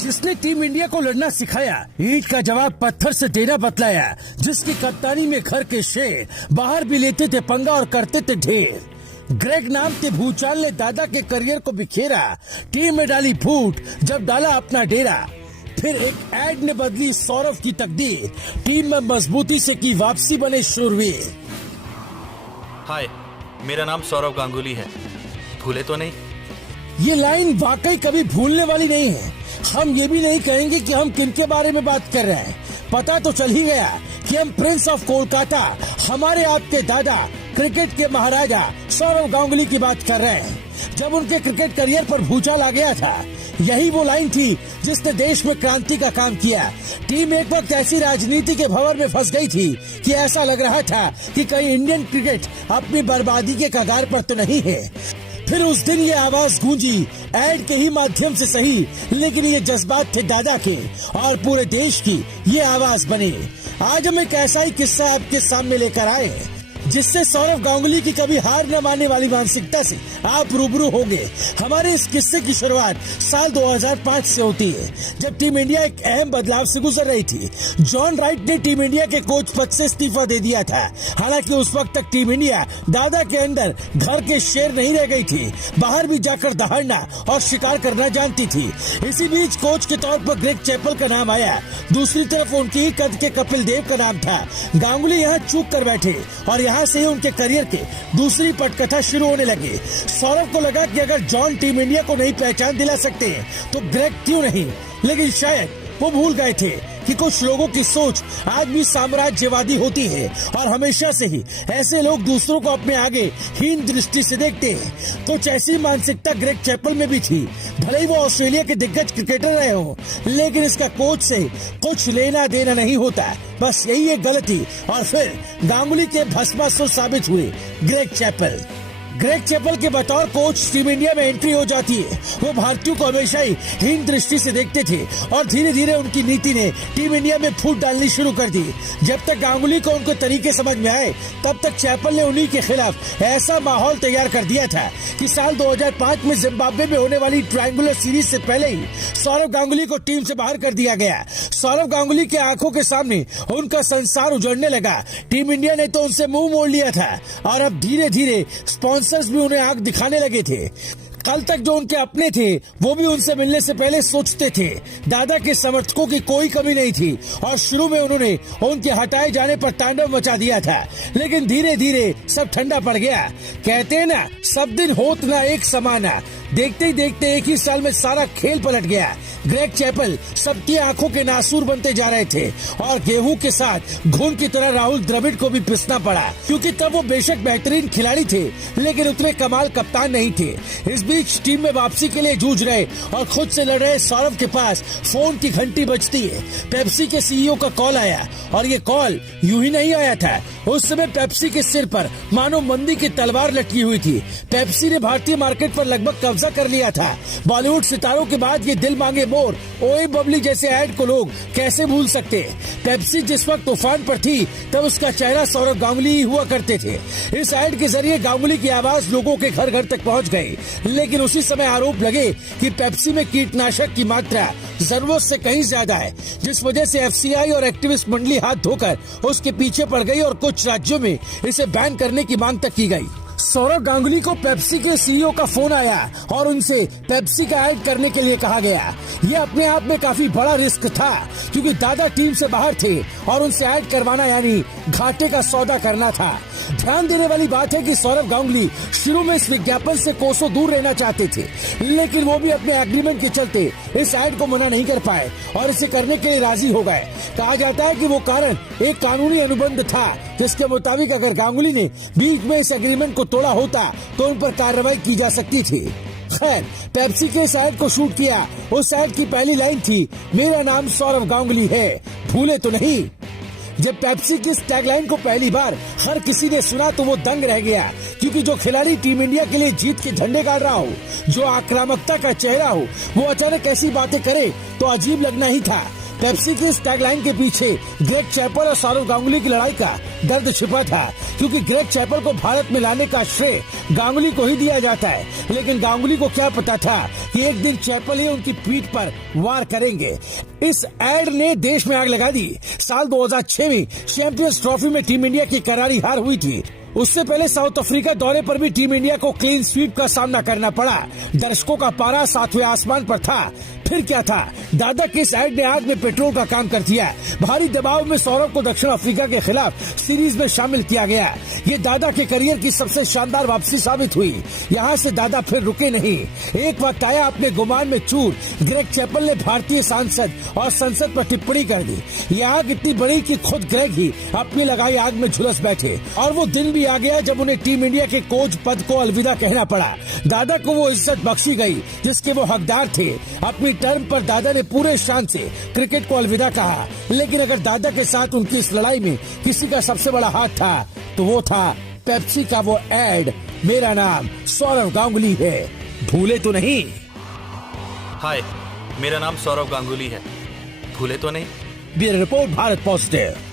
जिसने team India को लड़ना सिखाया, ईंट का जवाब पत्थर से देना बतलाया, जिसकी कप्तानी में घर के शेर बाहर भी लेते थे पंगा और करते थे ढेर। ग्रेग नाम के भूचाल ने दादा के करियर को बिखेरा, टीम में डाली फूट जब डाला अपना डेरा। फिर एक एड ने बदली सौरव की तकदीर, टीम में मजबूती से की वापसी, बने शूरवीर। हाय, मेरा नाम सौरव गांगुली है, भूले तो नहीं? ये लाइन वाकई कभी भूलने वाली नहीं है। हम ये भी नहीं कहेंगे कि हम किनके बारे में बात कर रहे हैं। पता तो चल ही गया कि हम प्रिंस ऑफ कोलकाता, हमारे आपके दादा, क्रिकेट के महाराजा सौरव गांगुली की बात कर रहे हैं। जब उनके क्रिकेट करियर पर भूचाल आ गया था, यही वो लाइन थी जिसने देश में क्रांति का काम किया। टीम एक वक्त ऐसी राजनीति के भंवर में फंस गई थी कि ऐसा लग रहा था कि कहीं इंडियन क्रिकेट अपनी बर्बादी के कगार पर तो नहीं है। फिर उस दिन ये आवाज गूंजी, एड के ही माध्यम से सही, लेकिन ये जज्बात थे दादा के और पूरे देश की ये आवाज बनी। आज हम एक ऐसा ही किस्सा आपके सामने लेकर आए हैं जिससे सौरव गांगुली की कभी हार न मानने वाली मानसिकता से आप रूबरू होंगे। हमारे इस किस्से की शुरुआत साल 2005 से होती है, जब टीम इंडिया एक अहम बदलाव से गुजर रही थी। जॉन राइट ने टीम इंडिया के कोच पद से इस्तीफा दे दिया था। हालांकि उस वक्त तक टीम इंडिया दादा के अंदर घर के शेर नहीं रह गई थी, बाहर भी जाकर दहाड़ना और शिकार करना जानती थी। इसी बीच कोच के तौर पर ग्रेग चैपल का नाम आया। दूसरी तरफ उनकी ही कद के कपिल देव का नाम था। गांगुली यहाँ चूक कर बैठे और यहाँ से ही उनके करियर के दूसरी पटकथा शुरू होने लगी। सौरव को लगा कि अगर जॉन टीम इंडिया को नई पहचान दिला सकते हैं तो ग्रेग क्यों नहीं, लेकिन शायद वो भूल गए थे कि कुछ लोगों की सोच आज भी साम्राज्यवादी होती है और हमेशा से ही ऐसे लोग दूसरों को अपने आगे हीन दृष्टि से देखते हैं। कुछ ऐसी मानसिकता ग्रेग चैपल में भी थी। भले ही वो ऑस्ट्रेलिया के दिग्गज क्रिकेटर रहे हो, लेकिन इसका कोच से कुछ लेना देना नहीं होता। बस यही एक गलती और फिर गांगुली के भस्मासुर साबित हुए ग्रेग चैपल। ग्रेग चैपल के बतौर कोच टीम इंडिया में एंट्री हो जाती है। वो भारतीयों को हमेशा ही हीन दृष्टि से देखते थे और धीरे धीरे उनकी नीति ने टीम इंडिया में फूट डालनी शुरू कर दी। जब तक गांगुली को उनके तरीके समझ में आए, तब तक चैपल ने उन्हीं के खिलाफ ऐसा माहौल तैयार कर दिया था कि साल 2005 में जिम्बाब्वे में होने वाली ट्रायंगुलर सीरीज से पहले ही सौरव गांगुली को टीम से बाहर कर दिया गया। सौरव गांगुली के आंखों के सामने उनका संसार उजड़ने लगा। टीम इंडिया ने तो उनसे मुंह मोड़ लिया था और अब धीरे धीरे स्पॉन्सर्स भी उन्हें आंख दिखाने लगे थे। कल तक जो उनके अपने थे वो भी उनसे मिलने से पहले सोचते थे। दादा के समर्थकों की कोई कमी नहीं थी और शुरू में उन्होंने उनके हटाए जाने पर तांडव मचा दिया था, लेकिन धीरे धीरे सब ठंडा पड़ गया। कहते हैं ना, सब दिन होत ना एक समाना। देखते ही देखते एक ही साल में सारा खेल पलट गया। ग्रेग चैपल सबकी आंखों के नासूर बनते जा रहे थे और गेहूं के साथ घुन की तरह राहुल द्रविड़ को भी पिसना पड़ा, क्योंकि तब वो बेशक बेहतरीन खिलाड़ी थे लेकिन उतने कमाल कप्तान नहीं थे। इस बीच टीम में वापसी के लिए जूझ रहे और खुद से लड़ रहे सौरव के पास फोन की घंटी बजती है। पेप्सी के सीईओ का कॉल आया और ये कॉल यूं ही नहीं आया था। उस समय पेप्सी के सिर पर मानो मंदी की तलवार लटकी हुई थी। पेप्सी ने भारतीय मार्केट पर लगभग कब्जा कर लिया था। बॉलीवुड सितारों के बाद ये दिल मांगे मोर, ओए बबली जैसे ऐड को लोग कैसे भूल सकते। पेप्सी जिस वक्त तूफान पर थी, तब उसका चेहरा सौरव गांगुली ही हुआ करते थे। इस ऐड के जरिए गांगुली की आवाज लोगों के घर घर तक पहुंच गई, लेकिन उसी समय आरोप लगे कि पेप्सी में कीटनाशक की मात्रा जरूरत से कहीं ज्यादा है, जिस वजह से एफसीआई और एक्टिविस्ट मंडली हाथ धोकर उसके पीछे पड़ गई और कुछ राज्यों में इसे बैन करने की मांग तक की गई। सौरव गांगुली को पेप्सी के सीईओ का फोन आया और उनसे पेप्सी का ऐड करने के लिए कहा गया। ये अपने आप में काफी बड़ा रिस्क था, क्योंकि दादा टीम से बाहर थे और उनसे ऐड करवाना यानी घाटे का सौदा करना था। ध्यान देने वाली बात है कि सौरव गांगुली शुरू में इस विज्ञापन से कोसों दूर रहना चाहते थे, लेकिन वो भी अपने एग्रीमेंट के चलते इस ऐड को मना नहीं कर पाए और इसे करने के लिए राजी हो गए। कहा जाता है कि वो कारण एक कानूनी अनुबंध था, जिसके मुताबिक अगर गांगुली ने बीच में इस एग्रीमेंट को तोड़ा होता तो उन पर कार्रवाई की जा सकती थी। खैर, पेप्सी के इस ऐड को शूट किया। उस ऐड की पहली लाइन थी, मेरा नाम सौरव गांगुली है, भूले तो नहीं। जब पेप्सी की इस टैगलाइन को पहली बार हर किसी ने सुना तो वो दंग रह गया, क्योंकि जो खिलाड़ी टीम इंडिया के लिए जीत के झंडे गाड़ रहा हो, जो आक्रामकता का चेहरा हो, वो अचानक ऐसी बातें करे तो अजीब लगना ही था। पेप्सी की इस टैगलाइन के पीछे ग्रेग चैपल और सौरव गांगुली की लड़ाई का दर्द छिपा था, क्योंकि ग्रेग चैपल को भारत में लाने का श्रेय गांगुली को ही दिया जाता है। लेकिन गांगुली को क्या पता था कि एक दिन चैपल ही उनकी पीठ पर वार करेंगे। इस एड ने देश में आग लगा दी। साल 2006 में चैंपियंस ट्रॉफी में टीम इंडिया की करारी हार हुई थी। उससे पहले साउथ अफ्रीका दौरे पर भी टीम इंडिया को क्लीन स्वीप का सामना करना पड़ा। दर्शकों का पारा 7वें आसमान पर था। फिर क्या था, दादा के इस एड ने आग में पेट्रोल का काम कर दिया। भारी दबाव में सौरव को दक्षिण अफ्रीका के खिलाफ सीरीज में शामिल किया गया। ये दादा के करियर की सबसे शानदार वापसी साबित हुई। यहाँ से दादा फिर रुके नहीं। एक वक्त आया अपने गुमान में चूर। ग्रेग चैपल ने भारतीय सांसद और संसद पर टिप्पणी कर दी। ये आग इतनी बड़ी कि खुद ग्रेग ही अपनी लगाई आग में झुलस बैठे। और वो दिन भी आ गया जब उन्हें टीम इंडिया के कोच पद को अलविदा कहना पड़ा। दादा को वो इज्जत बख्शी गई जिसके वो हकदार थे। अपनी टर्म पर दादा ने पूरे शान से क्रिकेट को अलविदा कहा। लेकिन अगर दादा के साथ उनकी इस लड़ाई में किसी का सबसे बड़ा हाथ था तो वो था पेप्सी का वो एड, मेरा नाम सौरव गांगुली है, भूले तो नहीं। हाय, मेरा नाम सौरव गांगुली है, भूले तो नहीं। Bureau report, Bharat positive.